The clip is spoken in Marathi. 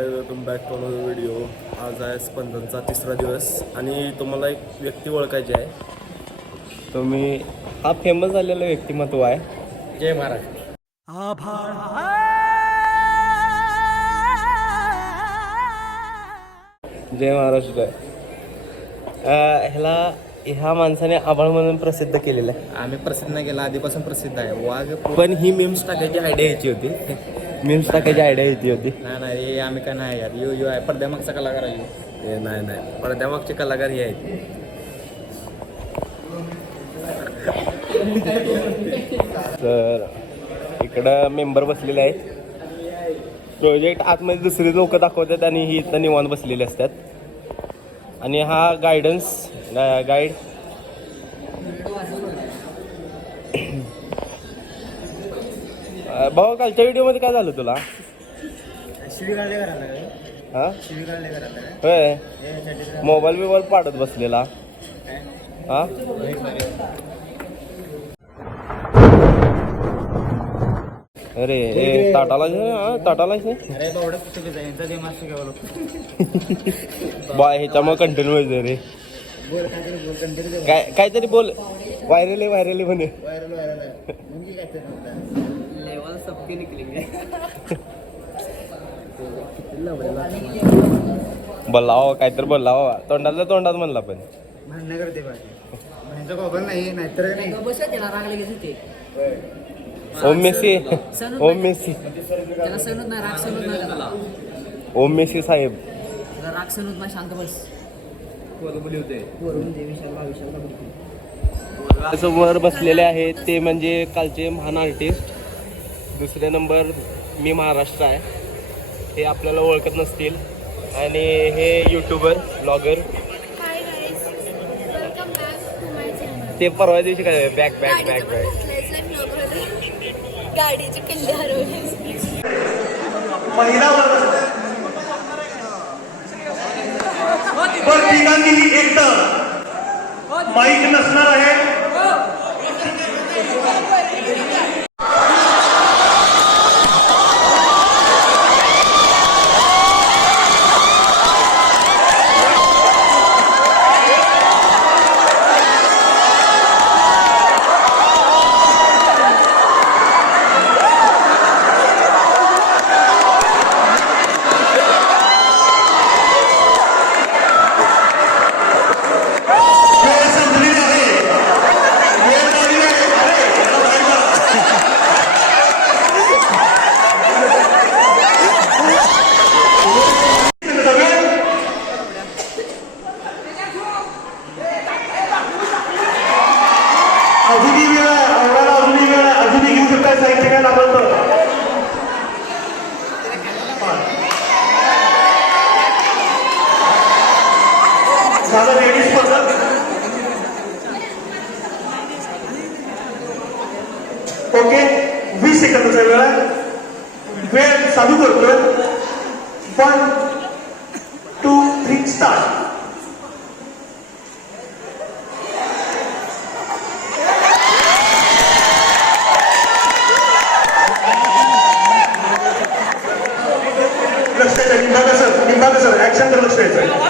Welcome back to another video. आज आहे स्पंदनचा तिसरा दिवस आणि तुम्हाला एक व्यक्ती ओळखायची आहे. तुम्ही हा फेमस झालेला व्यक्तिमत्व आहे. जय महाराष्ट्र. जय महाराष्ट्र. ह्या माणसाने आभाळ म्हणून प्रसिद्ध केलेलं आहे. आम्ही प्रसिद्ध नाही केला, आधीपासून प्रसिद्ध आहे वाघ. पण ही मीम्स टाकायची आयडिया यायची होती. मीम्स टाकायची आयडिया यायची होती. नाही हे आम्ही काय नाही यार. यो आहे पडद्यामागचा कलाकार आहे. हे नाही पडद्यामागचे कलाकार हे आहेत. तर इकडं मेंबर बसलेले आहेत. प्रोजेक्ट आतमध्ये दुसरी लोक दाखवतात आणि ही इथं निवांत बसलेली असतात. आणि हा गाईड भाऊ, कालच्या व्हिडिओमध्ये काय झालं तुला? हा होय, मोबाईल पाडत बसलेला. हा अरे ताटाला बा ह्याच्यामुळे कंटिन्यू व्हायचं रे. काहीतरी बोल. व्हायरल म्हणे. बोलाव काहीतरी बोलाव. तोंडात म्हणला पण भांडणं करते नाही नाहीतर ओम मेसी साहेब. समोर बसलेले आहेत ते म्हणजे कालचे महान आर्टिस्ट. दुसरे नंबर मी महाराष्ट्र आहे. हे आपल्याला ओळखत नसतील. आणि हे यूट्यूबर ब्लॉगर. ते परवा दिवशी काय बॅक गाडीची किल्ली हरवली. महिला पण तिघांनीही एकदम माईक नसणार आहे. अजूनही घेऊ शकता. साहित्य काय लागलं तर झालं. लेडीज पद्धत. ओके, 20 सेकंदाचा वेळ आहे. वेळ चालू करतोय. 1 2 3 स्टार्ट. निंबाळकर सर ऍक्शन तर लक्ष द्यायचं.